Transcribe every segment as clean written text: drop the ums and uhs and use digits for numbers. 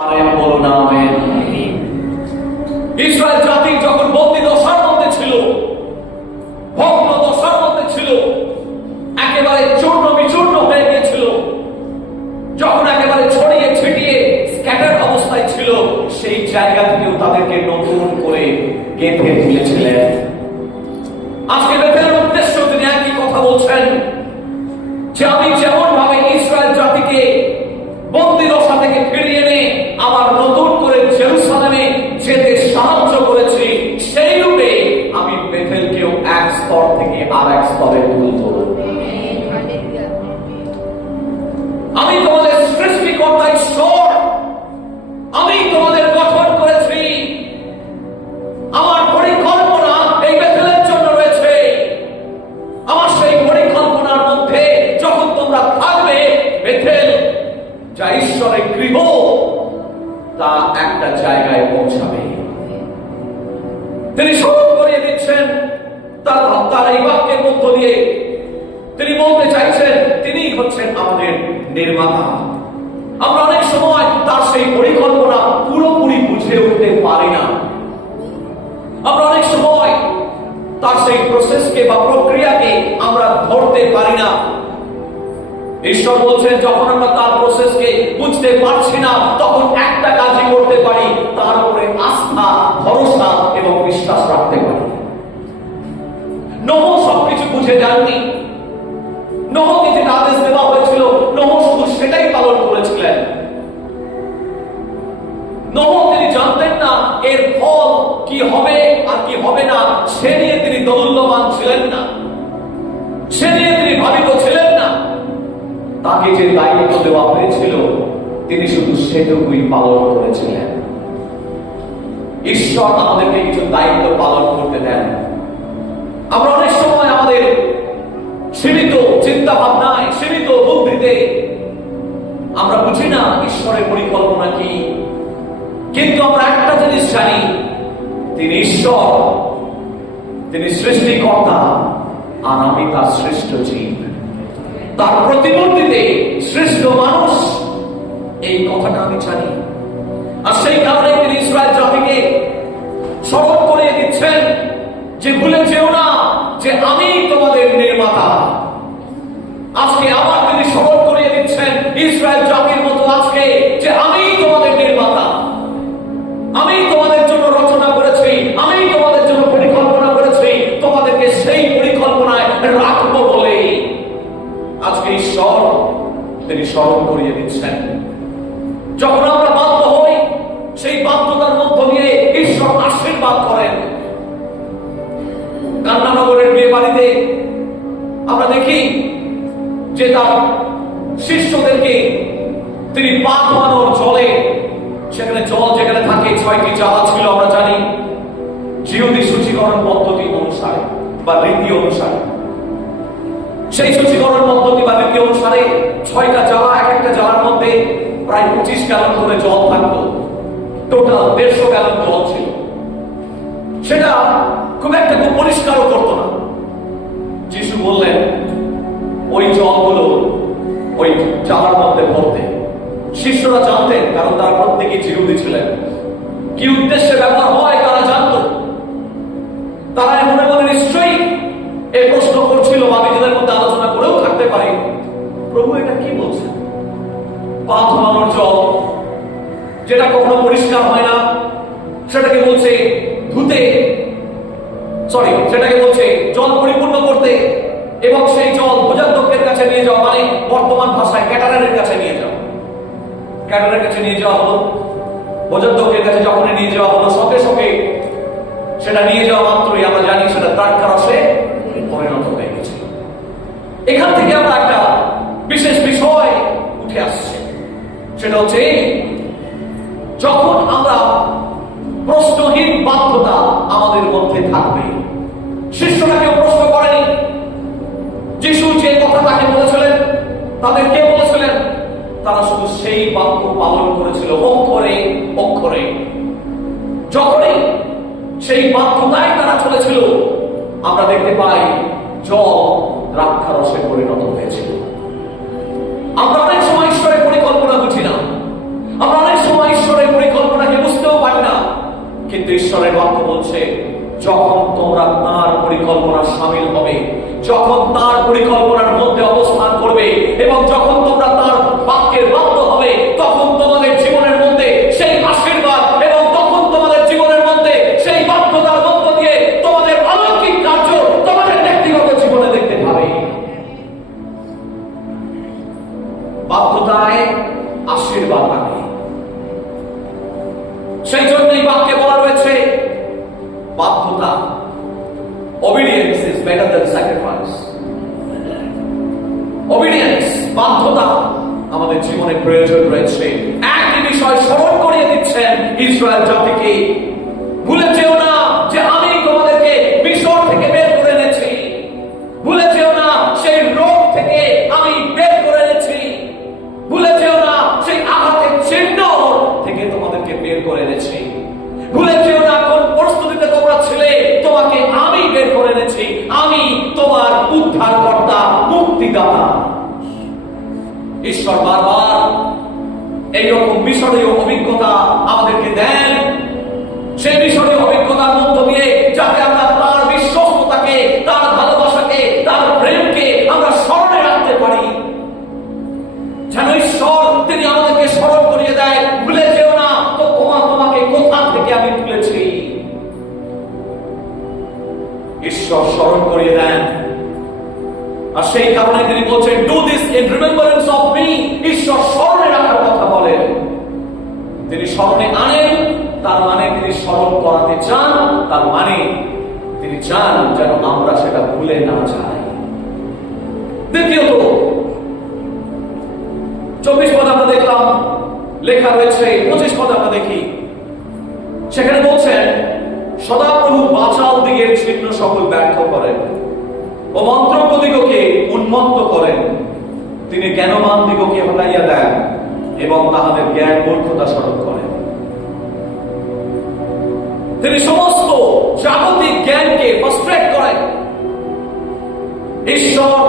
বলুন amen. Israel জাতি যখন বন্দী দশার মধ্যে ছিল, ভগ্ন দশার মধ্যে ছিল, একেবারে চূর্ণ বিচূর্ণ হয়ে গিয়েছিল, যখন একেবারে ছড়িয়ে ছিটিয়ে স্ক্যাটার অবস্থায় ছিল, সেই জায়গা থেকেও তাদেরকে নতুন করে গেঁথে তুলেছিলেন। আজকে বেতেলের উদ্দেশ্য তিনি একই কথা বলছেন যে আমি যেমন ভাবে ইসরায়েল জাতিকে বন্দী দশা থেকে ফিরিয়ে এনে আবার নতুন করে জেরুসালেমে যেতে সাহায্য করেছি, সেই রূপে আমি বেতেলকেও এক স্তর থেকে আর এক স্তরে তুলব। আমি তোমাদের সৃষ্টিকর্তা ঈশ্বর, আমি তোমাদের গঠন করেছি। আমার পরিকল্পনা এই বেতেলের জন্য রয়েছে। আমার সেই পরিকল্পনার মধ্যে যখন তোমরা থাকবে, বেতেল যা ঈশ্বরের গৃহ, তা একটা জায়গায় পৌঁছাবে। তিনি স্মরণ করিয়ে দিচ্ছেন তার এই বাক্যের মধ্য দিয়ে তিনি বলতে চাইছেন তিনি হচ্ছেন আমাদের নির্মাতা। আমরা অনেক সময় তার সেই পরিকল্পনা পুরোপুরি বুঝে উঠতে পারি না। আমরা অনেক সময় তার সেই প্রসেসকে বা প্রক্রিয়াকে আমরা ধরতে পারি না। ঈশ্বর বলছেন যখন আমরা তার প্রসেসকে বুঝতে পারছি না, তখন একটা কাজই করতে পারি, তার উপরে আস্থা, ভরসা এবং বিশ্বাস রাখতে পারি। নোহ সবকিছু বুঝে যাননি। নোহকে যেটা আদেশ দেওয়া হয়েছিল, নোহ শুধু সেটাই পালন করেছিলেন। নোহ তিনি জানতেন না এর ফল কি হবে আর কি হবে না, সে নিয়ে তিনি দোদুল্যমান ছিলেন না, সে নিয়ে তিনি ভাবিত ছিলেন না। তাকে যে দায়িত্ব দেওয়া হয়েছিল তিনি শুধু সেটুকুই পালন করেছিলেন। ঈশ্বর আমাদেরকে কিছু দায়িত্ব পালন করতে দেন। আমরা অনেক সময় আমাদের সীমিত চিন্তা ভাবনায়, সীমিত বুদ্ধিতে আমরা বুঝি না ঈশ্বরের পরিকল্পনা কি। কিন্তু আমরা একটা জিনিস জানি, তিনি ঈশ্বর, তিনি সৃষ্টিকর্তা, আর আমি তার সৃষ্ট জীব, তার প্রতিমূর্তিতে সৃষ্ট মানুষ। এই কথাটা আমি জানি। আর সেই কারণে তিনি ইসরায়েল জাতিকে স্মরণ করে দিচ্ছেন যে ভুলে যেও না যে আমি তোমাদের নির্মাতা। আজকে আবার তিনি স্মরণ করে দিচ্ছেন ইসরায়েল জাতির মতো আজকে যে আমি তোমাদের নির্মাতা, আমি তোমাদের জন্য রচনা করেছি, আমি তোমাদের জন্য পরিকল্পনা করেছি, তোমাদেরকে সেই পরিকল্পনায় রাখবো বলে আজকে ঈশ্বর তিনি স্মরণ করিয়ে দিচ্ছেন। যখন আমরা বাধ্য হই, সেই বাধ্যতার মধ্য দিয়ে ঈশ্বর আশীর্বাদ করেন। কান্নানগরের বিয়ে বাড়িতে আমরা দেখি যে তার শিষ্যদেরকে তিনি পা ধোয়ানোর জলে, সেখানে জল যেখানে থাকে 6টি জাহাজ ছিল আমরা জানি, জিহুদি সূচীকরণ পদ্ধতি অনুসারে বা রীতি অনুসারে, সেই সূচীকরণ পদ্ধতি বা রীতি অনুসারে 6টা জ্বালা, এক একটা জ্বালার মধ্যে প্রায় 25 গ্যালন করে জল থাকতো। টোটাল 150 গ্যালন জল ছিল। সেটা খুব একটা খুব পরিষ্কারও করতো না। যিশু বললেন ওই জলগুলো ওই জ্বালার মধ্যে ভরতে। শিষ্যরা জানতেন, কারণ তারা প্রত্যেকে জিহুদি ছিলেন। কি উদ্দেশ্যে ব্যবহার হয় তারা জানত। তারা মনে মনে নিশ্চয়ই এই প্রশ্ন করছিল বা নিজেদের মধ্যে আলোচনা করেও থাকতে পারে, প্রভু এটা কি বলছেন? পা ধোয়ানোর জল যেটা কখনো পরিষ্কার হয় না, সেটাকে বলছে ধুতে, সেটাকে বলছে জল পরিপূর্ণ করতে, এবং সেই জল ভোজনদক্ষের কাছে নিয়ে যাওয়া, মানে বর্তমান ভাষায় ক্যাটারারের কাছে নিয়ে যাওয়া। ক্যাটারের কাছে নিয়ে যাওয়া হলো, ভোজনদক্ষের কাছে যখনই নিয়ে যাওয়া হলো, সঙ্গে সঙ্গে সেটা নিয়ে যাওয়া মাত্রই আমরা জানি সেটা দ্রাক্ষারসে পরিণত হয়ে গেছে। এখান থেকে আমরা একটা বিশেষ বিষয় উঠে আসছে, সেটা হচ্ছে যখন আমরা প্রশ্নহীন বাধ্যতা আমাদের মধ্যে থাকবে। শিষ্যরা কেউ প্রশ্ন করেনি। যিশু যে কথা তাকে বলেছিলেন, তাদের কে বলেছিলেন, তারা শুধু সেই বাক্য পালন করেছিল অক্ষরে অক্ষরে। যখনই সেই বাধ্যতায় তারা চলেছিল, আমরা দেখতে পাই জল দ্রাক্ষারসে পরিণত হয়েছিল। আমরা অনেক সময় ঈশ্বরের পরিকল্পনা বুঝি না। আমরা অনেক সময় ঈশ্বরের কিন্তু ঈশ্বরের বাক্য বলছে যখন তোমরা তার পরিকল্পনার শামিল হবে, যখন তার পরিকল্পনার মধ্যে অবস্থান করবে এবং যখন তোমরা তার বাক্যের বাধ্য হবে, তখন তোমাদের জীবনের মধ্যে সেই আশীর্বাদ এবং তখন তোমাদের জীবনের মধ্যে সেই বাধ্যতার মধ্য দিয়ে তোমাদের অলৌকিক কার্য তোমাদের ব্যক্তিগত জীবনে দেখতে পাবে। বাধ্যতায় আশীর্বাদ লাগে। সেই জন্যই বাক্যে বলা রয়েছে বাধ্যতা, obedience is better than sacrifice. obedience, বাধ্যতা আমাদের জীবনে প্রয়োজন রয়েছে। একই বিষয় স্মরণ করিয়ে দিচ্ছেন ইসরায়েল জাতিকে, ভুলে যেও না যে আমি তোমাদেরকে মিশর থেকে বের করে এনেছি, ভুলে যেও না সেই রোগ থেকে আমি বের করে এনেছি, ভুলে যেও না সেই আঘাতের চিহ্ন থেকে তোমাদেরকে বের করে এনেছি, ভুলে যেও না কোন পরিস্থিতিতে তোমরা ছিলে, তোমাকে আমি বের করে এনেছি, আমি তোমার উদ্ধারকর্তা, মুক্তিদাতা। ঈশ্বর বারবার এইরকম মিশরীয় অভিজ্ঞতা আমাদেরকে দেন, সেই মিশরীয় অভিজ্ঞতার মধ্য দিয়ে যাতে আমরা তার বিশ্বস্ততাকে, তার ভালোবাসাকে, তার প্রেমকে আমরা স্মরণে রাখতে পারি। যেন ঈশ্বর তিনি আমাদেরকে স্মরণ করিয়ে দেয়, ভুলে যেও না তো তোমাকে কোথা থেকে আমি তুলেছি। ঈশ্বর স্মরণ করিয়ে দেন, আর সেই কারণে তিনি বলছেন do this in remembrance of me. ঈশ্বর স্মরণে রাখার কথা বলেন, তিনি স্মরণে আনেন, তার মানে তিনি স্মরণ করাতে চান, তার মানে তিনি চান যেন আমরা সেটা ভুলে না যাই। দ্বিতীয়ত 24 পদ আমরা দেখলাম লেখা রয়েছে, 25 পদ আমরা দেখি, সেখানে বলছেন সদাপ্রভু বাচাল দিগের ছিন্ন সকল ব্যর্থ করেন ও মন্ত্রজ্ঞ দিগকে উন্মত্ত করেন, তিনি জ্ঞানবান দিগকে হটাইয়া দেন এবং তাহাদের জ্ঞান মূর্খতা স্মরণ করেন। তিনি সমস্ত জাগতিক জ্ঞানকে ফ্রাস্ট্রেট করেন। ঈশ্বর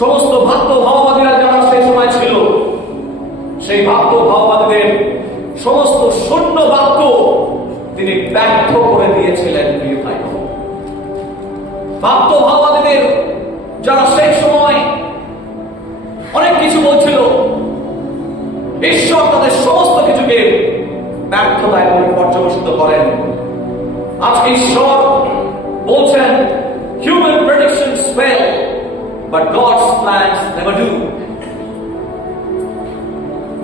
সমস্ত ভক্ত ভাববাদীরা যারা সেই সময় ছিল, সেই ভক্ত ভাববাদীদের সমস্ত শূন্য বাক্য তিনি ব্যর্থ করে দিয়েছিলেন। প্রিয় ভাই, ভক্ত ভাববাদীদের যারা সেই সময় অনেক কিছু বলছিল, ঈশ্বর তাদের সমস্ত কিছুকে ব্যর্থতায় পর্যবেসিত করেন। আজকে ঈশ্বর বলছেন human predictions fail but God's plans never do.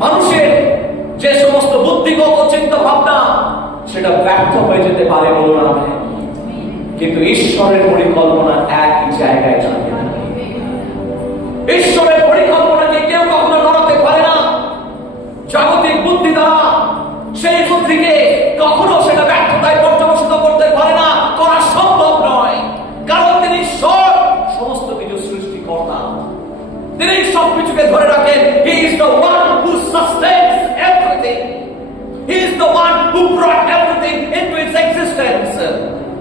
মানুষের যে সমস্ত বুদ্ধিগত চিন্তা ভাবনা সেটা ব্যর্থ হয়ে যেতে পারে বলুন আমেন, কিন্তু ঈশ্বরের পরিকল্পনা একই জায়গায় থাকে না। ঈশ্বরের পরিকল্পনাকে কেউ কখনো নড়াতে পারে না। জাগতিক বুদ্ধি দ্বারা সেই বুদ্ধিকে কখনো সেটা ব্যর্থতায় পর্যবেসিত করতে পারে না, করা সম্ভব নয়, কারণ তিনি ঈশ্বর, সমস্ত কিছু সৃষ্টিকর্তা, তিনি সবকিছুকে ধরে রাখেন। He is the one who sustains everything. He is the one who brought everything into its existence.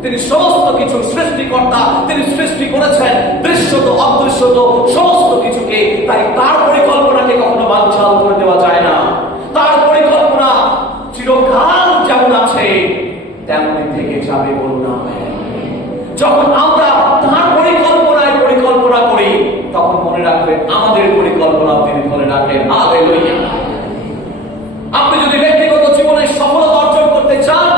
তিনি সমস্ত কিছু সৃষ্টিকর্তা, তিনি সৃষ্টি করেছেন দৃশ্যত অদৃশ্যত সমস্ত কিছুকে, তাই তার পরিকল্পনাকে কখনো বানচাল করে দেওয়া যায় না। তার পরিকল্পনা চিরকাল যেমন আছে তেমনি থেকে যাবে বলুন আমেন। যখন আমরা তার পরিকল্পনায় পরিকল্পনা করি তখন মনে রাখবেন আমাদের পরিকল্পনা তিনি ধরে রাখেন। হালেলুয়া। আপনি যদি ব্যক্তিগত জীবনে সফলতা অর্জন করতে চান,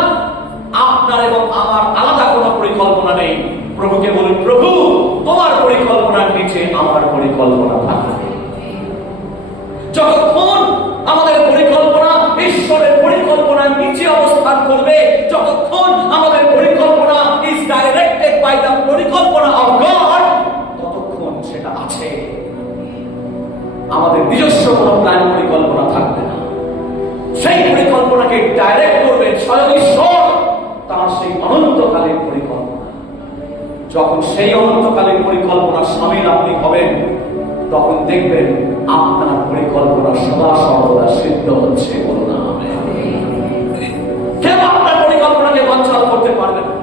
আপনার এবং আমার আলাদা কোনো পরিকল্পনা নেই। প্রভুকে বলুন, প্রভু তোমার পরিকল্পনার নিচে আমার পরিকল্পনা থাকবে। যতক্ষণ আমাদের পরিকল্পনা ঈশ্বরের পরিকল্পনার নিচে অবস্থান করবে, যতক্ষণ আমাদের পরিকল্পনা ইজ ডাইরেক্টেড বাই দ্য পরিকল্পনা অফ গড, ততক্ষণ সেটা আছে। আমাদের নিজস্ব কোনো প্ল্যান পরিকল্পনা থাকবে না। সেই পরিকল্পনাকে ডাইরেক্ট করবেন স্বয়ং ঈশ্বর, তার সেই অনন্তকালীন পরিকল্পনা। যখন সেই অনন্তকালীন পরিকল্পনার সামিল আপনি হবেন, তখন দেখবেন আপনার পরিকল্পনা সদা সর্বদা সিদ্ধ হচ্ছে। বলুন আমেন। কেউ আপনার পরিকল্পনাকে বানচাল করতে পারবে না,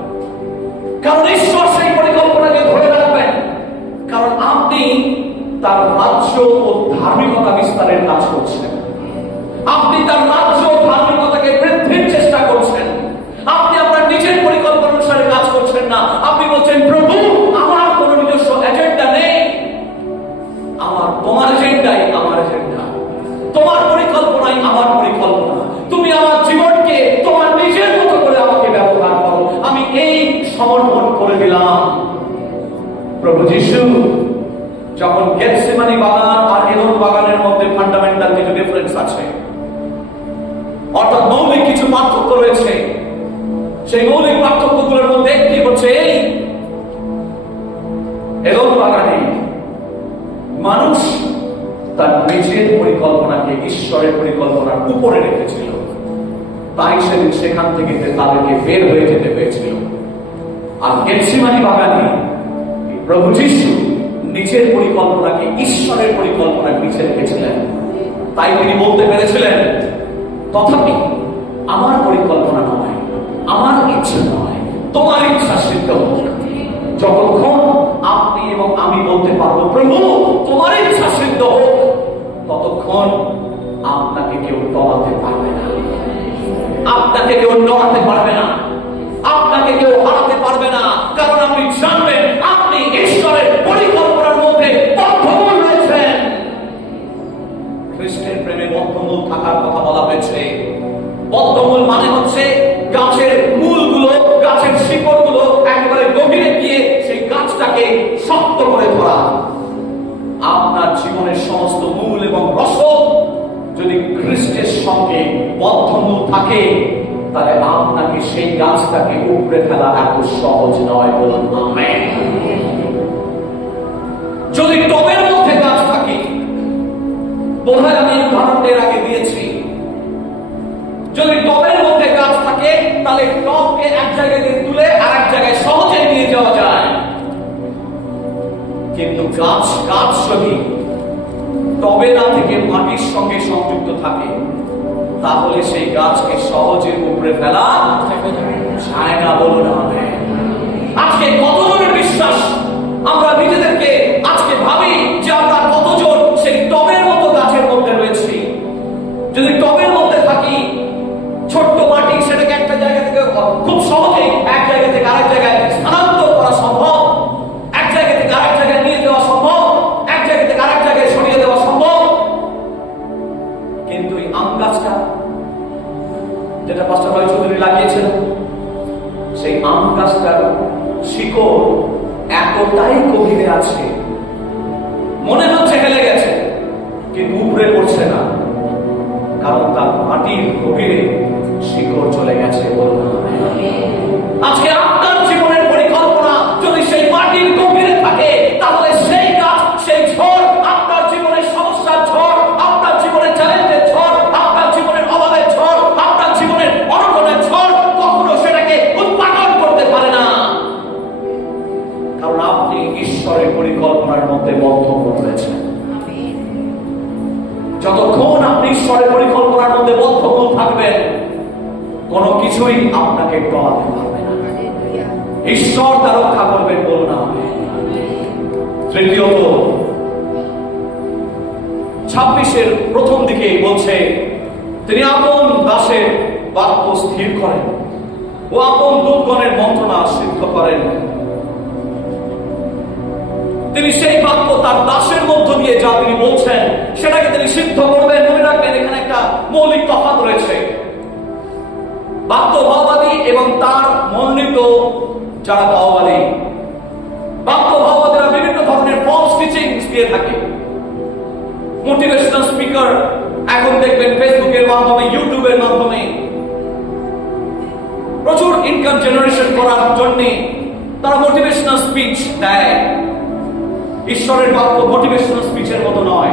কারণ ঈশ্বর সেই পরিকল্পনাকে ধরে রাখবেন। কারণ আপনি তার রাজ্য ও ধার্মিকতা বিস্তারের কাজ করছেন, আপনি তার রাজ্য ও ধার্মিকতাকে বৃদ্ধির চেষ্টা করছেন, প্রভু যিশু যখন গেতসেমানি বাগান আর এদন বাগানের মধ্যে ফান্ডামেন্টাল কিছু ডিফারেন্স আছে, অর্থাৎ মৌলিক কিছু পার্থক্য রয়েছে, সেই মৌলিক পার্থক্যগুলোর মধ্যে একটি হচ্ছে এই, এদন বাগানে মানুষ তার নিজের পরিকল্পনাকে ঈশ্বরের পরিকল্পনার উপরে রেখেছিল, তাই সেদিন সেখান থেকে তাদেরকে বের হয়ে যেতে হয়েছিল। আর গেতসেমানি বাগানে প্রভু যিশু নিজের পরিকল্পনাকে ঈশ্বরের পরিকল্পনার নিচে রেখেছিলেন, তাই তিনি বলতে পেরেছিলেন, তথাপি আমার পরিকল্পনা নয়, আমার ইচ্ছা নয়, তোমার ইচ্ছা সিদ্ধ হোক। যতক্ষণ আপনি এবং আমি বলতে পারবো প্রভু তোমার ইচ্ছা সিদ্ধ হোক, ততক্ষণ আপনাকে কেউ ডরাতে পারবে না, আপনাকে কেউ ডরাতে পারবে না, আপনাকে কেউ হারাতে পারবে না, কারণ আপনি জানবেন আপনি ঈশ্বরের পরিকল্পনার মধ্যে বদ্ধমূল রয়েছেন। খ্রিস্টের প্রেমে বদ্ধমূল থাকার কথা বলা হয়েছে। বদ্ধমূল মানে হচ্ছে গাছের মূলগুলো, গাছের শিকড়গুলো একেবারে গভীরে গিয়ে সেই গাছটাকে শক্ত করে ধরা। আপনার জীবনের সমস্ত মূল এবং রসদ যদি খ্রিস্টের সঙ্গে বদ্ধমূল থাকে, তাহলে আপনাকে সেই গাছটাকে উপড়ে ফেলা এত সহজ নয়। বলুন আমেন। যদি টবের মধ্যে গাছ থাকে, বোধহয় আমি উদাহরণের আগে দিয়েছি, যদি টবের মধ্যে গাছ থাকে তাহলে টবকে এক জায়গায় তুলে আর এক জায়গায় সহজে নিয়ে যাওয়া যায়, কিন্তু গাছ যদি টবে না থেকে মাটির সঙ্গে সংযুক্ত থাকে, তাহলে সেই গাছকে সহজে উপড়ে ফেলা যায় না। বলুন আমেন। আজকে কতজনের বিশ্বাস আমরা নিজেদেরকে আজকে ভাবি যে আমরা কতজন সেই টবের মতো গাছের মধ্যে রয়েছি। যদি টবের মধ্যে থাকি, ছোট্ট মাটি, সেটাকে একটা জায়গা থেকে খুব সহজে এক জায়গা থেকে আরেক জায়গায় স্থানান্তর করা সম্ভব, এক জায়গা থেকে আরেক জায়গায় নিয়ে যাওয়া সম্ভব, এক জায়গা থেকে আরেক জায়গায় সরিয়ে দেওয়া সম্ভব। কিন্তু এই আম গাছটা যেটা পাস্টার ভাই চৌধুরী লাগিয়েছিলেন, সেই আম গাছটার শিকড় এতটাই গভীরে আছে, মনে হচ্ছে হেলে গেছে, কিন্তু উপরে পড়ছে না, কারণ তার মাটির গভীরে শিকড় চলে গেছে। আজকে আপনার জীবনের পরিকল্পনা যদি সেই মাটির গভীরে থাকে, তাহলে সেই গাছ, সেই ঝড়, আপনার জীবনের সমস্যার ঝড়, আপনার জীবনের চ্যালেঞ্জের ঝড়, আপনার জীবনের অভাবের ঝড়, আপনার জীবনের অনটনের ঝড় কখনো সেটাকে উৎপাদন করতে পারে না, কারণ আপনি ঈশ্বরের পরিকল্পনার মধ্যে বদ্ধমূল রয়েছেন। যতক্ষণ আপনি ঈশ্বরের পরিকল্পনার মধ্যে বদ্ধমূল থাকবেন, কোনো কিছুই আপনাকে ডরাতে পারবে না। ঈশ্বর তা রক্ষা করবেন। বলুন আমেন। তৃতীয়ত, 26-এর প্রথম দিকে বলছে, তিনি আপন দাসের বাক্য স্থির করেন ও আপন দূতগণের মন্ত্রণা সিদ্ধ করেন। তিনি সেই বাক্য তার দাসের মধ্য দিয়ে যা তিনি বলছেন সেটাকে তিনি সিদ্ধ করবেন। মনে রাখবেন, এখানে একটা মৌলিক তফাৎ রয়েছে। বাক্য ভাববাদী এবং তার মনোনীত যারা ভাববাদী, বাক্য ভাববাদীরা বিভিন্ন ধরনের ফলস টিচিংস দিয়ে থাকে। মোটিভেশনাল স্পিকার এখন দেখবেন ফেসবুকের মাধ্যমে, ইউটিউবের মাধ্যমে প্রচুর ইনকাম জেনারেশন করার জন্য তারা মোটিভেশনাল স্পিচ দেয়। ঈশ্বরের বাক্য মোটিভেশনাল স্পিচের মতো নয়।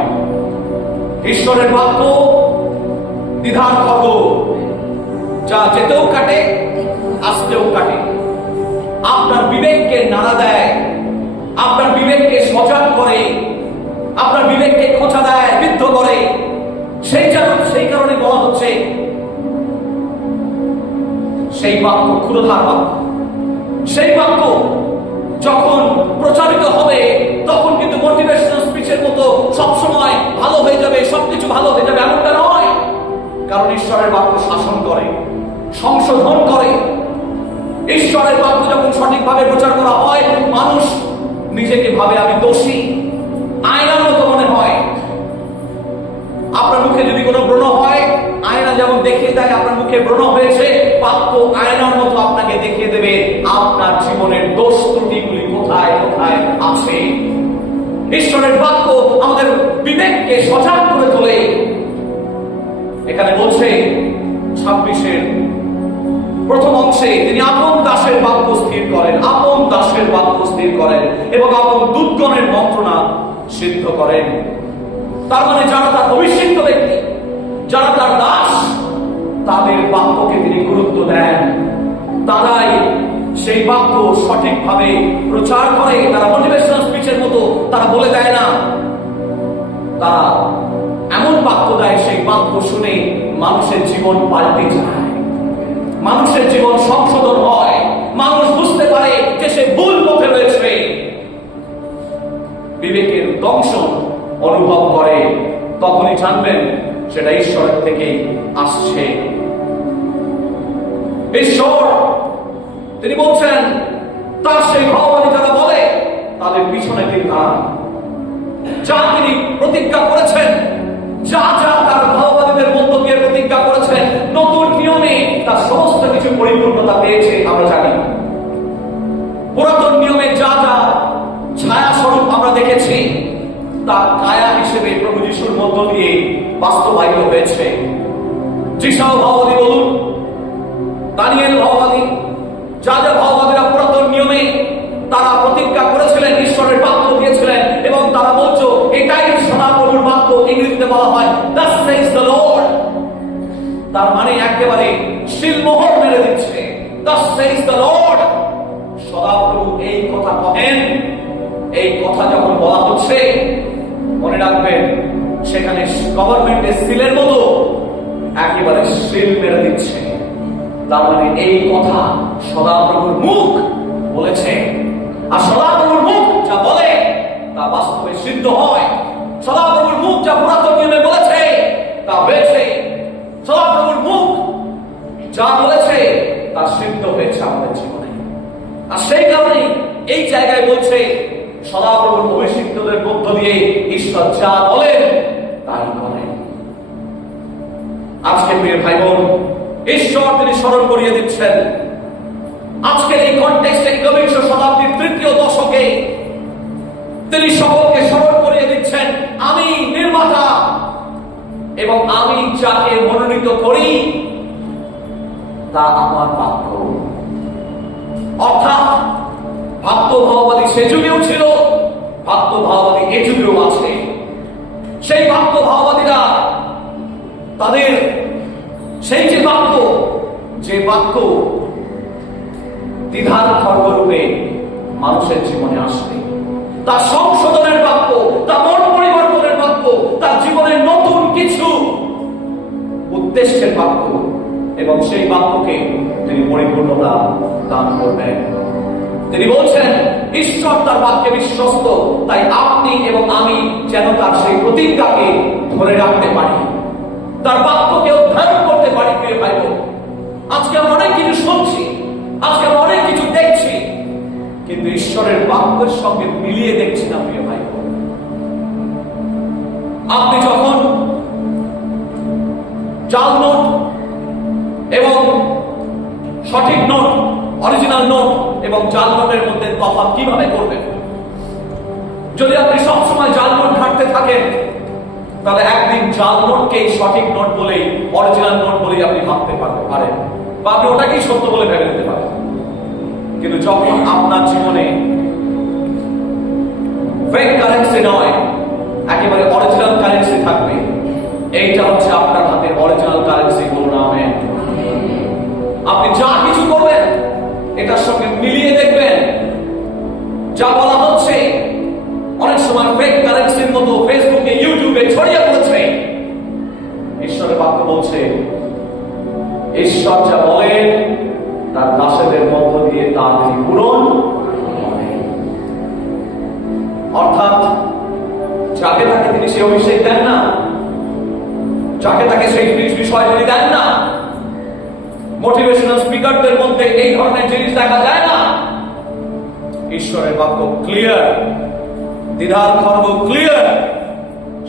ঈশ্বরের বাক্য দ্বিধার খবর, যা যেতেও কাটে, আসতেও কাটে, আপনার বিবেককে নাড়া দেয়, আপনার বিবেককে সজাগ করে, আপনার বিবেককে খোঁচা দেয়, বিদ্ধ করে। সেই কারণে বলা হচ্ছে সেই বাক্য ক্ষুরধার বাক্য। সেই বাক্য যখন প্রচারিত হবে, তখন কিন্তু মোটিভেশনাল স্পিচের মতো সবসময় ভালো হয়ে যাবে, সবকিছু ভালো হয়ে যাবে এমনটা নয়। কারণ ঈশ্বরের বাক্য শাসন করে, সংশোধন করে। ঈশ্বরের বাক্য যখন সঠিকভাবে প্রচার করা হয়, মানুষ নিজেকে ভাবে আমি দোষী, আয়নার মতো মনে হয়। আপনার মুখে যদি কোনো ব্রণ হয়, আয়না যেমন দেখিয়ে দেয় আপনার মুখে ব্রণ হয়েছে, বাক্য আয়নার মতো আপনাকে দেখিয়ে দেবে আপনার জীবনের দোষ ত্রুটিগুলি কোথায় কোথায় কোথায় আছে। ঈশ্বরের বাক্য আমাদের বিবেককে সজাগ করে তোলে। এখানে বলছে 26-এর প্রথম অংশে, তিনি আপন দাসের বাক্য স্থির করেন, আপন দাসের বাক্য স্থির করেন এবং আপন দূতগণের মন্ত্রণা সিদ্ধ করেন। তার মানে যারা তার অভিষিক্ত ব্যক্তি, যারা তার দাস, তাদের বাক্যকে তিনি গুরুত্ব দেন। তারাই সেই বাক্য সঠিকভাবে প্রচার করে। তারা মোটিভেশনাল স্পিচের মতো তারা বলে দেয় না, তারা এমন বাক্য দেয়, সেই বাক্য শুনে মানুষের জীবন পাল্টে যায়, মানুষের জীবন সংশোধন হয়, মানুষ বুঝতে পারে যে সে ভুল পথে রয়েছে, বিবেকের দংশন অনুভব করে। তখনই জানবেন সেটা ঈশ্বরের থেকে আসছে। ঈশ্বর তিনি বলছেন তার সেই ভাববাণী যারা বলে তাদের পিছনে তিনি দাঁড়ান। যা তিনি প্রতিজ্ঞা করেছেন, যা যা তার ভাববাণীদের মধ্য দিয়ে প্রতিজ্ঞা করেছেন, নতুন নিয়মে তার সমস্ত কিছু পরিপূর্ণতা পেয়েছে আমরা জানি। পুরাতন নিয়মে যা যা ছায়া স্বরূপ আমরা দেখেছি, তার কায়া হিসেবে প্রভু যিশুর মধ্য দিয়ে বাস্তবায়িত হয়েছে। যিশাও ভাববাদী বলুন, দানিয়েল ভাববাদী, যা যা ভাববাদীরা পুরাতন নিয়মে তারা প্রতিজ্ঞা করেছিলেন, ঈশ্বরের বাক্য দিয়েছিলেন এবং তারা বলছো এটাই সদাপ্রভুর বাক্য, ইংরেজিতে বলা হয় thus says the Lord। তার মানে একেবারে শিলমোহর মেরে দিচ্ছে, thus says the Lord। সদাপ্রভু এই কথা কহেন, এই কথা যখন বলা হচ্ছে মনে রাখবেন সেখানে গভর্নমেন্টের সিলের মতো একেবারে সিল মেরে দিচ্ছে। তার মানে এই কথা সদাপ্রভুর মুখ বলেছে, আর সদাপ্রভুর মুখ যা বলে তা বাস্তবে সিদ্ধ হয়। সদাপ্রভুর মুখ যা পুরাতন নিয়মে বলেছে তা হয়েছে। সদাপ্রভুর মুখ যা বলেছে তা সিদ্ধ হয়েছে আমাদের জীবনে। আর সেই কারণে এই জায়গায় বলছে সদাপ্রভুর অভিষিক্তদের মধ্য দিয়ে ঈশ্বর যা বলেন তাই করেন। আজকে প্রিয় ভাই বোন, ঈশ্বর তিনি স্মরণ করিয়ে দিচ্ছেন আজকের এই কনটেক্সটে, একবিংশ শতাব্দীর তৃতীয় দশকে তিনি সকলকে স্মরণ করিয়ে দিচ্ছেন আমি নির্মাতা এবং আমি যাকে মনোনীত করি তা আমার বাক্য। অর্থাৎ ভাববাদী সে যুগেও ছিল, ভাববাদী এ যুগেও আছে। সেই ভাববাদীরা তাদের সেই যে বাক্য দ্বিধার খড়গরূপে মানুষের জীবনে আসবে, তার সংশোধনের বাক্য, তার মন পরিবর্তনের বাক্য, তার জীবনের নতুন কিছু উদ্দেশ্যের বাক্য, এবং সেই বাক্যকে তিনি পরিপূর্ণতা দান করবেন। তিনি বলছেন ঈশ্বর তার বাক্যে বিশ্বস্ত, তাই আপনি এবং আমি যেন তার সেই প্রতিজ্ঞাকে ধরে রাখতে পারি, তার বাক্যকে অধ্যয়ন করতে পারি। প্রিয় ভাই বোন, আজকে আমরা অনেক কিছু শুনছি, আজকে আমরা অনেক কিছু দেখছি, কিন্তু ঈশ্বরের বাক্যের সঙ্গে মিলিয়ে দেখছি না। প্রিয় ভাই বোন, আপনি যখন জাল নোট এবং সঠিক নোট, অরিজিনাল নোট এবং জাল নোটের মধ্যে তফাৎ কিভাবে করবেন? যদি আপনি সবসময় জাল নোট ঘাঁটতে থাকেন, তাহলে একদিন জাল নোটকে সঠিক নোট বলেই, অরিজিনাল নোট বলেই আপনি ভাবতে পারেন, বা আপনি ওটাকেই সত্য বলে ভেবে নিতে পারেন। কিন্তু যখন আপনার জীবনে ফেক কারেন্সি নয়, একেবারে অরিজিনাল কারেন্সি থাকবে, এইটা হচ্ছে আপনার হাতে অরিজিনাল কারেন্সি। বলুন আমেন। আপনি যা কিছু করবেন এটার সঙ্গে মিলিয়ে দেখবেন যা বলা হচ্ছে। অনেক সময় ফেক কারেন্সির মতো ফেসবুকে, ইউটিউবে ছড়িয়ে পড়েছে। ঈশ্বরের বাক্য বলছে ঈশ্বর যা বলেন তার দাসেদের মধ্য দিয়ে তা তিনি পূরণ করেন। অর্থাৎ যাকে তাকে তিনি সে অভিষেক দেন না, যাকে তাকে সেই বিষয় তিনি দেন না। মোটিভেশনাল স্পিকারদের মধ্যে এই ধরনের জিনিস দেখা যায় না। ঈশ্বরের বাক্য ক্লিয়ার, দ্বিধার খর্ব ক্লিয়ার।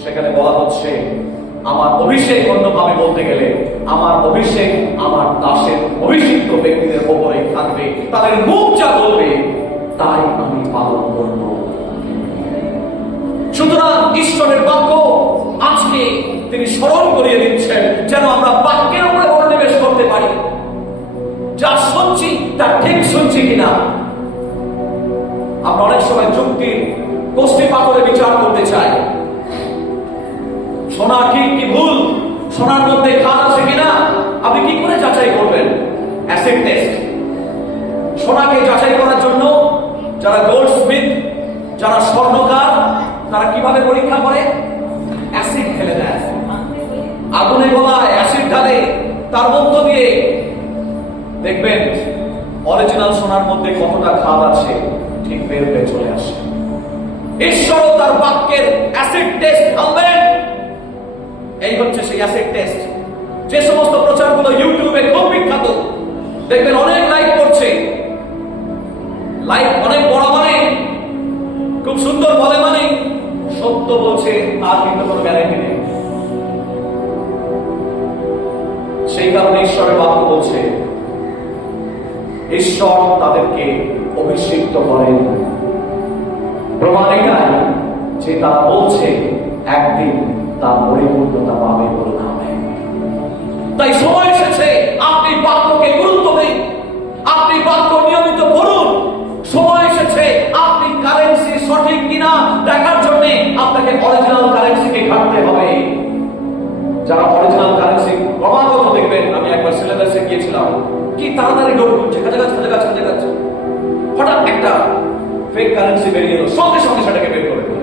সেখানে বলা হচ্ছে আমার অভিষেক, অন্যভাবে বলতে গেলে আমার অভিষেক আমার দাসের অভিষিক্ত ব্যক্তিদের উপরে থাকবে। তাদের মুখ যা বলবে তাই আমি পালন করব। সুতরাং ঈশ্বরের বাক্য আজকে তিনি স্মরণ করিয়ে দিচ্ছেন যেন আমরা বাক্যের উপরে মনোনিবেশ করতে পারি। যা শুনছি তা ঠিক শুনছি কিনা। আমরা অনেক সময় যুক্তি কোষ্ঠী পাথরে বিচার করতে চাই। শোনা ঠিক কি ভুল, শোনার মধ্যে খান আছে কিনা আপনি কি করে যাচাই করবেন? Acid test. সোনাকে যাচাই করার জন্য যারা গোল্ড স্মিথ, যারা স্বর্ণকার, তারা কিভাবে পরীক্ষা করে? অ্যাসিড ঢেলে দেয়, আগুনে গলায় অ্যাসিড ঢালে, তার মধ্য দিয়ে দেখবেন অরিজিনাল সোনার মধ্যে কতটা খাদ আছে ঠিক বের হয়ে চলে আসে। ঈশ্বর তার বাক্যের অ্যাসিড টেস্ট ঢালবেন। এই হচ্ছে সেই অ্যাসিড টেস্ট। যে সমস্ত প্রচারগুলো ইউটিউবে খুব বিখ্যাত, দেখবেন অনেক লাইক করছে, লাইক অনেক বড় মানে খুব সুন্দর বলে মানে সত্য বলছে, তার কিন্তু কোনো গ্যারান্টি নেই। সেই কারণে ঈশ্বরের বাক্য বলছে ঈশ্বর তাদেরকে অভিষিক্ত করেন। প্রমাণ এটাই যে তারা বলছে একদিন তার পরিপূর্ণতা পাবে বলে নামে। তাই সময় এসেছে আপনি বাক্যকে গুরুত্ব দিন, আপনি বাক্য নিয়মিত পড়ুন। সময় এসেছে আপনি কারেন্সি সঠিক কিনা দেখার জন্য আপনাকে অরিজিনাল কারেন্সিকে ঘাটতে হবে। যারা অরিজিনাল কারেন্সি ক্রমাগত দেখবেন, আমি একবার সিলেবাসে গিয়েছিলাম, কি তাড়াতাড়ি নোট করছে, কাছাকাছি হঠাৎ একটা ফেক কারেন্সি বেরিয়ে এলো, সঙ্গে সঙ্গে সেটাকে বের করে দিল।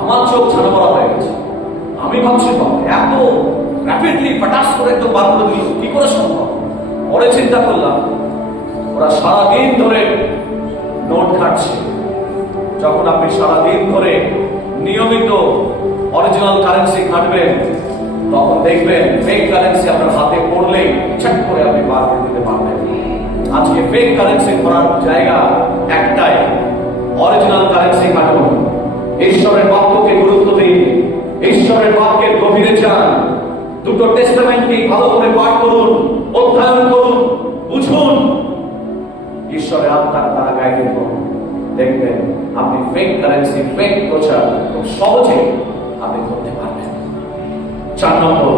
আমার চোখ ছানা পড়া হয়ে গেছে। আমি ভাবছি এত র্যাপিডলি পাটাস করে একদম বার করে দিল, কি করে সম্ভব? পরে চিন্তা করলাম ওরা সারাদিন ধরে নোট ঘাটছে। যখন আপনি সারাদিন ধরে নিয়মিত অরিজিনাল কারেন্সি ঘাটবেন, তখন দেখবেন ফেক কারেন্সি আপনার হাতে পড়লে চেক করে আপনি বার করে দিতে পারবেন। আজকে ফেক কারেন্সি ধরার জায়গা একটাই, অরিজিনাল কারেন্সি ঘাটুন। ঈশ্বরের বাক্যকে গুরুত্ব দিন, ঈশ্বরের বাক্যের গভীরে যান। দুটো টেস্টামেন্টকে ভালো করে পাঠ করুন, অধ্যয়ন করুন, বুঝুন। ঈশ্বরের আত্মার দ্বারা গাইডেড করুন। দেখবেন আপনি ফেক কারেন্সি, ফেক প্রচার খুব সহজে আপনি করতে পারবেন। 4 নম্বর,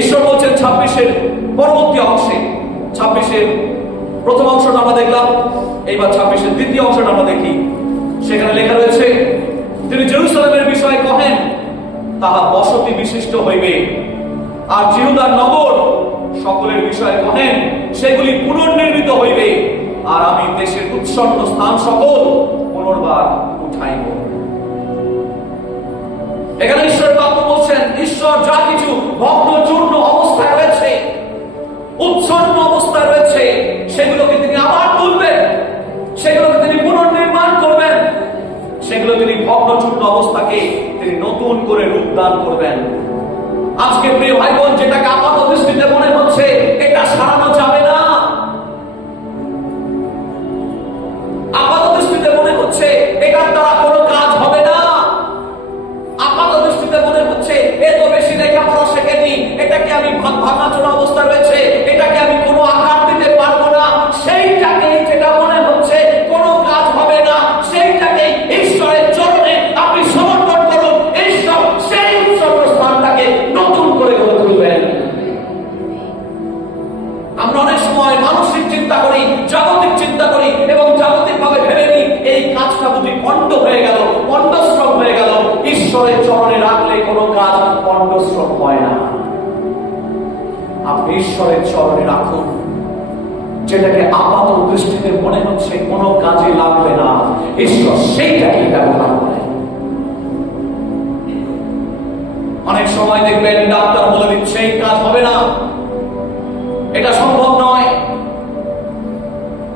ঈশ্বর বলছেন 26-এর পরবর্তী অংশে, 26-এর প্রথম অংশটা আমরা দেখলাম, এইবার 26-এর দ্বিতীয় অংশটা আমরা দেখি। সেখানে লেখা রয়েছে, তিনি জেরুসালেমের বিষয়ে কহেন তাহা বসতি বিশিষ্ট হইবে, আর জিহুদার নগর সকলের বিষয়ে কহেন সেগুলি পুনর্নির্মিত হইবে, আর আমি দেশের উৎসন্ন স্থান সকল পুনর্বার উঠাইব। এখানে ঈশ্বরের বাক্য বলছেন ঈশ্বর যা কিছু ভগ্ন চূর্ণ অবস্থায় রয়েছে, উৎসন্ন অবস্থায় রয়েছে, সেগুলোকে তিনি আবার তুলবেন, সেগুলোকে তিনি পুনর্নির্মাণ করবেন, সেগুলো তিনি ভগ্ন চূর্ণ অবস্থাকে তিনি নতুন করে রূপদান করবেন। আজকে প্রিয় ভাই বোন, যেটাকে আপাত দৃষ্টিতে মনে হচ্ছে এটা সারানো যাবে না, আপাত দৃষ্টিতে মনে হচ্ছে এটার দ্বারা কোনো কাজ হবে না, আপাত দৃষ্টিতে মনে হচ্ছে এত বেশি লেখাপড়া শেখেনি, এটাকে আমি ভাঙাচোরা অবস্থা রয়েছে, এটাকে আমি কোনো আকার দিতে পারবো না, সেইটাকে যেটা মনে হচ্ছে কোনো কাজ হবে না, সেইটাকে ঈশ্বরের চরণে আপনি সমর্পণ করুন। ঈশ্বর সেই উৎসর্গ স্থানটাকে নতুন করে গড়ে তুলবেন। আমরা অনেক সময় মানসিক চিন্তা করি, জাগতিক চিন্তা করি এবং জাগতিক ভাবে ভেবে নিই এই কাজটা বুঝি পণ্ড হয়ে গেল, পণ্ডশ্রম হয়ে গেল। ঈশ্বরের চরণে রাখলে কোনো কাজ পণ্ডশ্রম হয় না। আপনি ঈশ্বরের চরণে রাখুন, যেটাকে আপাত দৃষ্টিতে মনে হচ্ছে কোনো কাজে লাগবে না, ঈশ্বর সেইটাকে ব্যবহার করেন। অনেক সময় দেখবেন ডাক্তার বলে দিচ্ছে এই কাজ হবে না, এটা সম্ভব নয়,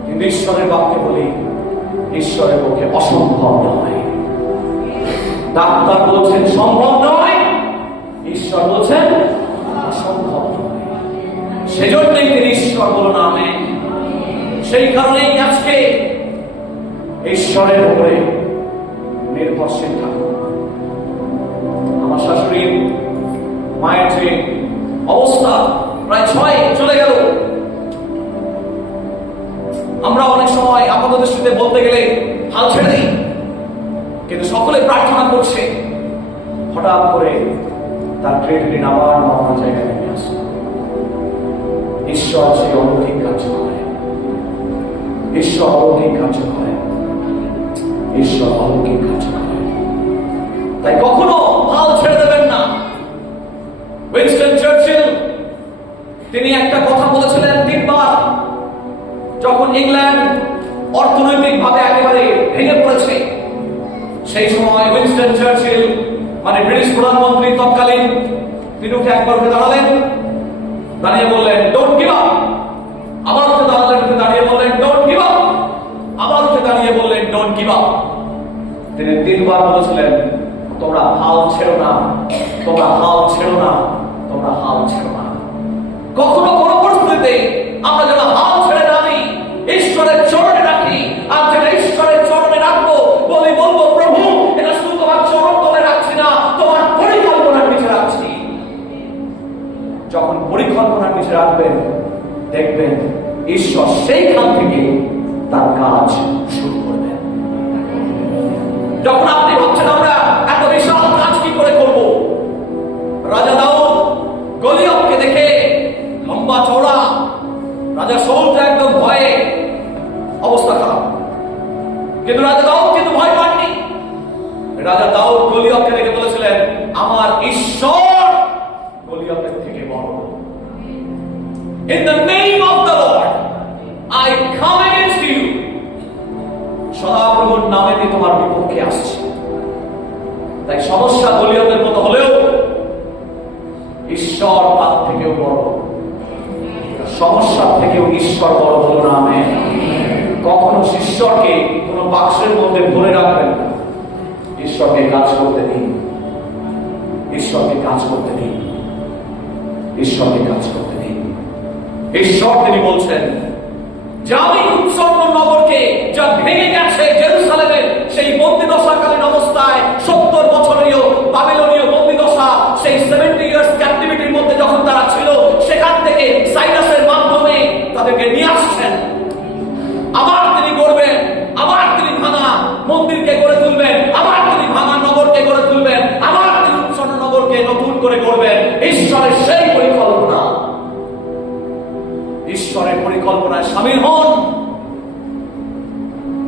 কিন্তু ঈশ্বরের বাক্যে বলি ঈশ্বরের পক্ষে অসম্ভব নয়। ডাক্তার বলছেন সম্ভব নয়, ঈশ্বর বলছেন অসম্ভব নয়। সেজন্যই তিনি ঈশ্বর বলুন আমেন। সেই কারণেই আজকে ঈশ্বরের উপরে নির্ভরশীল থাকুন। আমার শাশুড়ির মায়ের যে অবস্থা, প্রায় 6 চলে গেল। আমরা অনেক সময় আপাতত দৃষ্টিতে বলতে গেলে হাল ছেড়ে দিই, কিন্তু সকলে প্রার্থনা করছে। হঠাৎ করে তার ক্রেডিট আবার নর্মাল জায়গায় নেমে আসে। ঈশ্বর সেই অলৌকিক কাজ করে, ঈশ্বর অলৌকিক কাজ করে, ঈশ্বর অলৌকিক কাজ করে। তাই কখনো হাল ছেড়ে দেবেন না। উইনস্টন চার্চিল তিনি একটা কথা বলেছিলেন 3 বার, যখন ইংল্যান্ড অর্থনৈতিক ভাবে একেবারে ভেঙে পড়েছে, সেই সময় উইনস্টন চার্চিল মানে ব্রিটিশ প্রধানমন্ত্রী তৎকালীন, তিনি উঠে একবার উঠে দাঁড়ালেন, দাঁড়িয়ে বললেন ডোন্ট গিভ আপ। আবার উঠে দাঁড়ালেন, উঠে দাঁড়িয়ে বললেন ডোন্ট গিভ আপ। আবার উঠে দাঁড়িয়ে বললেন ডোন্ট গিভ আপ। তিনি 3 বার বলেছিলেন তোমরা হাল ছেড়ো না, তোমরা হাল ছেড়ো না, তোমরা হাল ছেড়ো না। কখনো কোনো পরিস্থিতিতে আমরা যেন হাল ছেড়ে না দিই, ঈশ্বরের চরণে রাখি। আর যেটা ঈশ্বরের চরণে রাখবো, বলবো প্রভু এটা শুধু তোমার চরণ তলে রাখছি না, তোমার পরিকল্পনার নিচে রাখছি। যখন পরিকল্পনার নিচে রাখবেন, দেখবেন ঈশ্বর সেইখান থেকে তার কাজ শুরু করবেন। যখন আপনি ভাবছেন আমরা এত বিশাল কাজ কি করে করব, রাজা দাউদ গলিয়তকে দেখে লম্বা চওড়া, রাজা শাউলটা একদম ভয়ে অবস্থা খারাপ, কিন্তু রাজা দাউদ কিন্তু ভয় পাননি। রাজা দাউদ গলিয়তকে দেখে বলেছিলেন আমার ঈশ্বর গলিয়তের থেকে বড়। In the name of the Lord I come against you. সদাপ্রভুর নামে তোমার বিপক্ষে আসছে। তাই সমস্যা গলিয়তের মতো হলেও ঈশ্বর তার থেকেও বড়, সমস্যার থেকেও ঈশ্বর বড়। বলো না আমেন। কখনো ঈশ্বরকে কোন বাক্সের মধ্যে ভরে রাখবেন না, ঈশ্বরকে কাজ করতে দিন, ঈশ্বরকে কাজ করতে দিন, ঈশ্বরকে কাজ করতে দিন। ঈশ্বর তিনি বলছেন যে আমি উৎসন্ন নগরকে যা ভেঙে গেছে জেরুসালেমের সেই বন্দিদশাকালীন অবস্থায় 70 বছরের বাবিলনীয় বন্দিদশা, সেই 70 ইয়ার্স ক্যাপটিভিটির মধ্যে যখন তারা ছিল, সেখান থেকে সাইরাসের মাধ্যমে তাদেরকে নিয়ে আসছেন। আবার তিনি করবেন, আবার তিনি ভাঙা মন্দিরকে গড়ে তুলবেন, আবার তিনি ভাঙা নগরকে গড়ে তুলবেন, আবার তিনি উৎসন্ন নগরকে নতুন করে গড়বেন। ঈশ্বরের সেই পরিকল্পনা, ঈশ্বরের পরিকল্পনায় সামিল হন।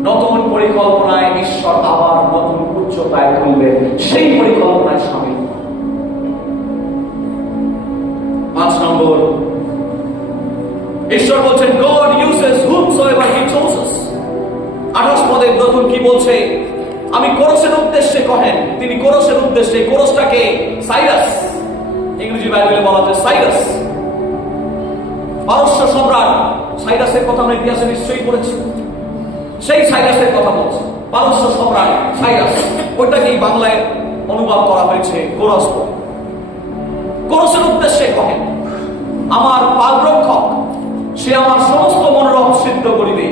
নতুন পরিকল্পনায় ঈশ্বর আবার নতুন উচ্চতায় তুলবেন, সেই পরিকল্পনায় সামিল হন। 5 নম্বর, ঈশ্বর বলছেন God uses whomsoever he chooses। 28 পদে নতুন কি বলছে? আমি কোরসের উদ্দেশ্যে কহেন, তিনি কোরসের উদ্দেশ্যে, কোরসটাকে সাইরাস, ইংরেজি বাইবেলে বলা হচ্ছে সাইরাস, পারস্য সম্রাট। সাইরাসের কথা আমরা ইতিহাসে নিশ্চয়ই পড়েছি। সেই সাইরাসের কথা বলছে, পারস্য সম্রাট সাইরাস। ওইটাকেই বাংলায় অনুবাদ করা হয়েছে কোরস। কোরসের উদ্দেশ্যে কহেন আমার পালরক্ষক, সে আমার সমস্ত মনোরথ সিদ্ধ করিবে।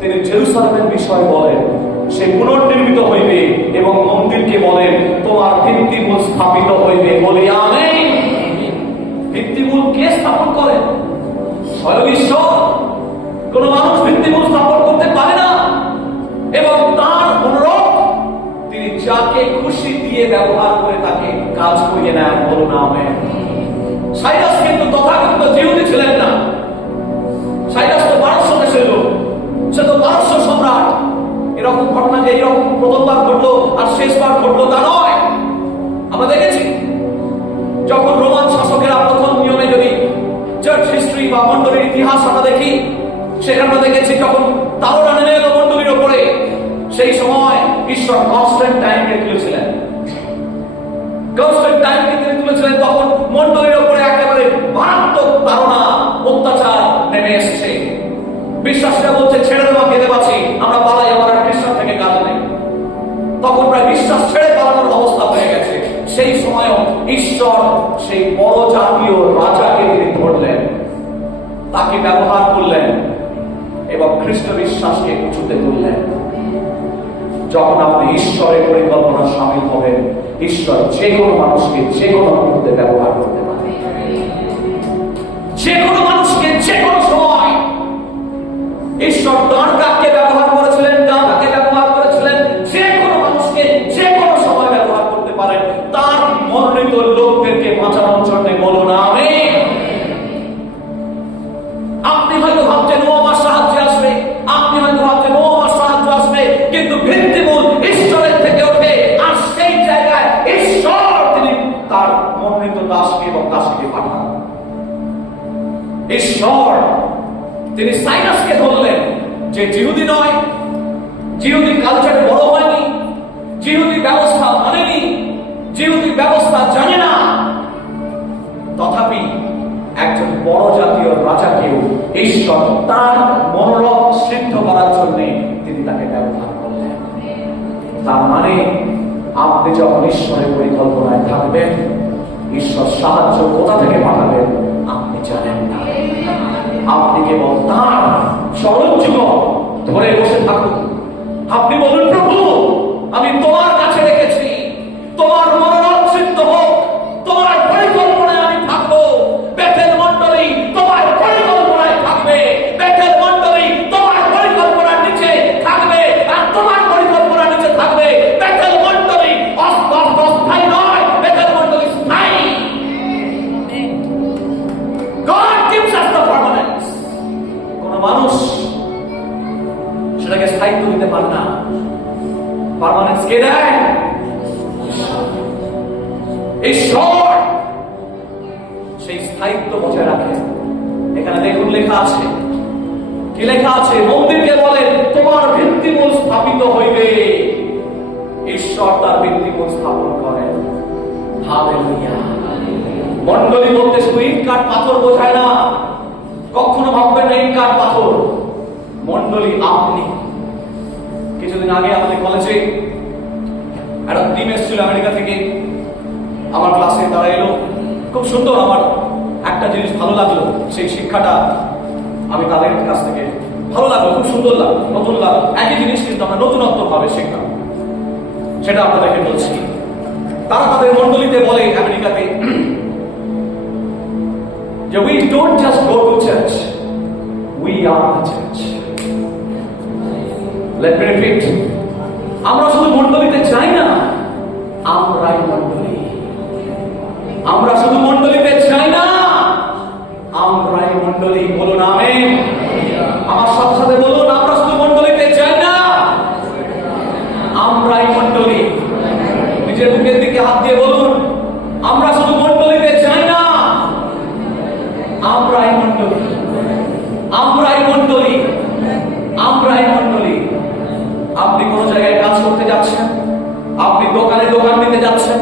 তিনি জেরুসালেমের বিষয় বলেন সে পুনর্নির্মিত হইবে এবং মন্দিরকে বলেন তোমার ভিত্তিমূল স্থাপিত হইবে। বলি আমেন। ভিত্তিমূল কে স্থাপন করেন? স্বয়ং ঈশ্বর। কোন মানুষ ভিত্তিমূল স্থাপন করতে পারে না। এবং তার মনোরথ তিনি যাকে খুশি দিয়ে ব্যবহার করে তাকে কাজ করিয়ে নেন। বলুন আমেন। সাইরাস কিন্তু তথাকথিত জিহুদি ছিলেন না। সাইরাস তো পারস্য দেশের লোক, সে তো পারস্য সম্রাট। এরকম ঘটনা যে এরকম প্রথমবার ঘটলো আর শেষবার ঘটলো তা নয়। আমরা দেখেছি যখন রোমান শাসকেরা প্রথম নিয়মে যদি চার্চ হিস্ট্রি বা মন্ডলীর ইতিহাস আমরা দেখি, সেখানে দেখেছি যখন তারা নেমে এলো মন্ডলীর ওপরে, সেই সময় ঈশ্বর কনস্ট্যান্টাইনকে তুলেছিলেন। কনস্ট্যান্টাইনকে তিনি তুলেছিলেন, তখন মন্ডলীর ওপরে একেবারে মারাত্মক তাড়না অত্যাচার নেমে এসেছে। বিশ্বাসীরা বলছে ছেড়ে দেওয়া কেঁদে বাঁচি, আমরা পালাই, আমার আর খ্রিস্টান থেকে কাজ নেই। তখন প্রায় বিশ্বাস ছেড়ে পালানোর অবস্থা হয়ে গেছে। সেই সময়ও ঈশ্বর সেই বড় জাতীয় রাজাকে তিনি ধরলেন, তাকে ব্যবহার করলেন এবং খ্রিস্ট বিশ্বাসকে উঁচুতে তুললেন। যখন আপনি ঈশ্বরের পরিকল্পনা সামিল হবেন, ঈশ্বর যে কোনো মানুষকে যে কোনো মুহূর্তে ব্যবহার করতে পারে, যে কোনো মানুষকে যে কোনো সময়। ঈশ্বর দরকারকে ব্যবহার করেছেন ঈশ্বর তিনি সাইরাসকে ধরলেন যে জিহুদি নয়, জিহুদি কালচারে বড় হয়নি, জিহুদি ব্যবস্থা মানেনি, জিহুদি ব্যবস্থা জানে না, তথাপি একজন বড় জাতীয় রাজাকেও ঈশ্বর তার মনোরথ সিদ্ধ করার জন্য তিনি তাকে ব্যবহার করলেন। তার মানে আপনি যখন ঈশ্বরের পরিকল্পনায় থাকবেন, ঈশ্বর সাহায্য কোথা থেকে পাঠাবেন আপনি জানেন না। আপনি কেবল তার চরণ যুগল ধরে বসে থাকুন। আপনি বলুন, প্রভু আমি তোমার কাছে রেখেছি, তোমার মনোরথ সিদ্ধ হোক, তোমার পরিকল্পনায় আমি থাকবো। বেথেল মণ্ডলী তোমার পরিকল্পনায় থাকবে, বেথেল মণ্ডলী তোমার পরিকল্পনার নিচে থাকবে, আর তোমার পরিকল্পনার নিচে থাকবে। বেথেল মণ্ডলী অস্থায়ী নয়, বেথেল মণ্ডলী স্থায়ী। God gives us the permanence. কোন মানুষ সেটাকে স্থায়িত্ব দিতে পারে না। পার্মানেন্স কে দেয়? ঈশ্বর সেই স্থায়িত্ব বজায় রাখে। এখানে দেখুন লেখা আছে, কি লেখা আছে? মন্দিরকে বলেন তোমার ভিত্তিমূল স্থাপিত হইবে। ঈশ্বর তার ভিত্তিমূল স্থাপন করেন। হালেলুয়া। মণ্ডলী বলতে শুধু ইট কাঠ পাথর বোঝায় না। কখনো ভাববেন না ইট কাঠ পাথর। মণ্ডলী আপনি। কিছুদিন আগে আমাদের কলেজে একটা টিম এসেছিল আমেরিকা থেকে, আমার ক্লাসে তারা এলো। খুব সুন্দর, আমার একটা জিনিস ভালো লাগলো, সেই শিক্ষাটা আমি তাদের কাছ থেকে ভালো লাগলো, খুব সুন্দর লাগলো, নতুন লাগলো। একই জিনিস কিন্তু আমরা নতুনত্ব ভাবে শেখলাম, সেটা আপনাদেরকে বলছি। তারা তাদের মণ্ডলীতে বলে আমেরিকাতে যে we don't just go to church, we are the church. Let me repeat. আমরা শুধু মণ্ডলীতে যাই না, আমরাই মণ্ডলী। আমরা শুধু মণ্ডলীতে যাই না, আমরাই মণ্ডলী। বলুন আমেন। আমার সাথে সাথে বলুন, আমরা শুধু মণ্ডলীতে যাই না, আমরাই মণ্ডলী। নিজের বুকের দিকে হাত দিয়ে বলুন, আমরা শুধু মণ্ডলীতে যাই না, আমরাই মণ্ডলী। আমরাই মণ্ডলী, আমরাই মণ্ডলী। আপনি কোন জায়গায় কাজ করতে যাচ্ছেন, আপনি দোকানে দোকান দিতে যাচ্ছেন,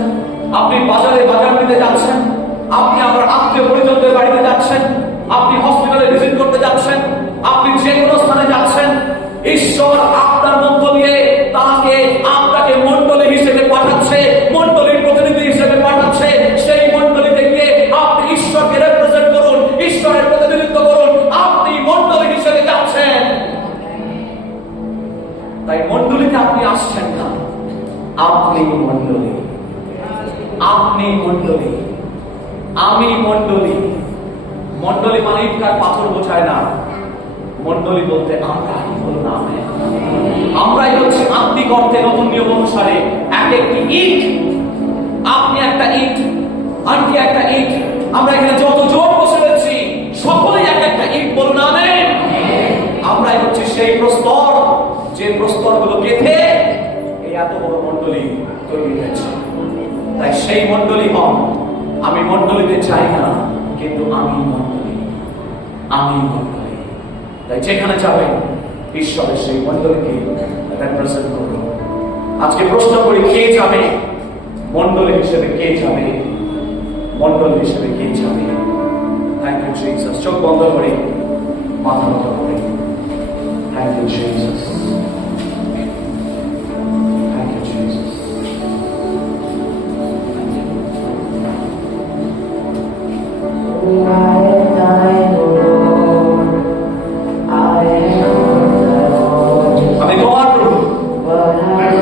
আপনি বাজারে বাজার দিতে যাচ্ছেন, আপনি আপনার আত্মীয় পরিজনদের বাড়িতে যাচ্ছেন, আপনি হসপিটালে ভিজিট করতে যাচ্ছেন, আপনি যে কোনো স্থানে যাচ্ছেন, ঈশ্বর আপনার মধ্য দিয়ে তাকে আপনাকে মণ্ডলী হিসেবে পাঠাচ্ছে, মণ্ডলীর প্রতিনিধি হিসেবে পাঠাচ্ছে। সেই মণ্ডলীতে গিয়ে আপনি ঈশ্বরকে রিপ্রেজেন্ট করুন, ঈশ্বরের প্রতিনিধিত্ব করুন। আপনি মণ্ডলী হিসেবে যাচ্ছেন। তাই মণ্ডলীতে আপনি আসছেন না, আপনি মণ্ডলী। আপনি মণ্ডলী, আমি মণ্ডলী। মণ্ডলী মানে ইট কাঠ পাথর বোঝায় না। মণ্ডলী বলতে আমরাই। বলুন আমেন। আমরাই হচ্ছে আত্মিক অর্থে নতুন নিয়ম অনুসারে এক একটি ইট। আপনি একটা ইট, আন্টি একটা ইট। আমরা এখানে যত জোর বসে রয়েছি সকলেই এক একটা ইট। বলুন আমেন। আমরাই হচ্ছে সেই প্রস্তর, যে প্রস্তরগুলো গেঁথে এই এত বড় মণ্ডলী তৈরি হয়েছে। তাই সেই মণ্ডলী হন। আমি মণ্ডলীতে চাই না, কিন্তু আমি মণ্ডলী, আমি মণ্ডলী। তাই যেখানে যাবেন ঈশ্বরের সেই মণ্ডলীকে রিপ্রেজেন্ট করুন। আজকে প্রশ্ন করি, কে যাবে? মণ্ডলী হিসেবে কে যাবে? মণ্ডলী হিসেবে কে যাবে? Thank you Jesus. চোখ বন্ধ করে মাথা নত করে থ্যাংক ইউ জিসাস।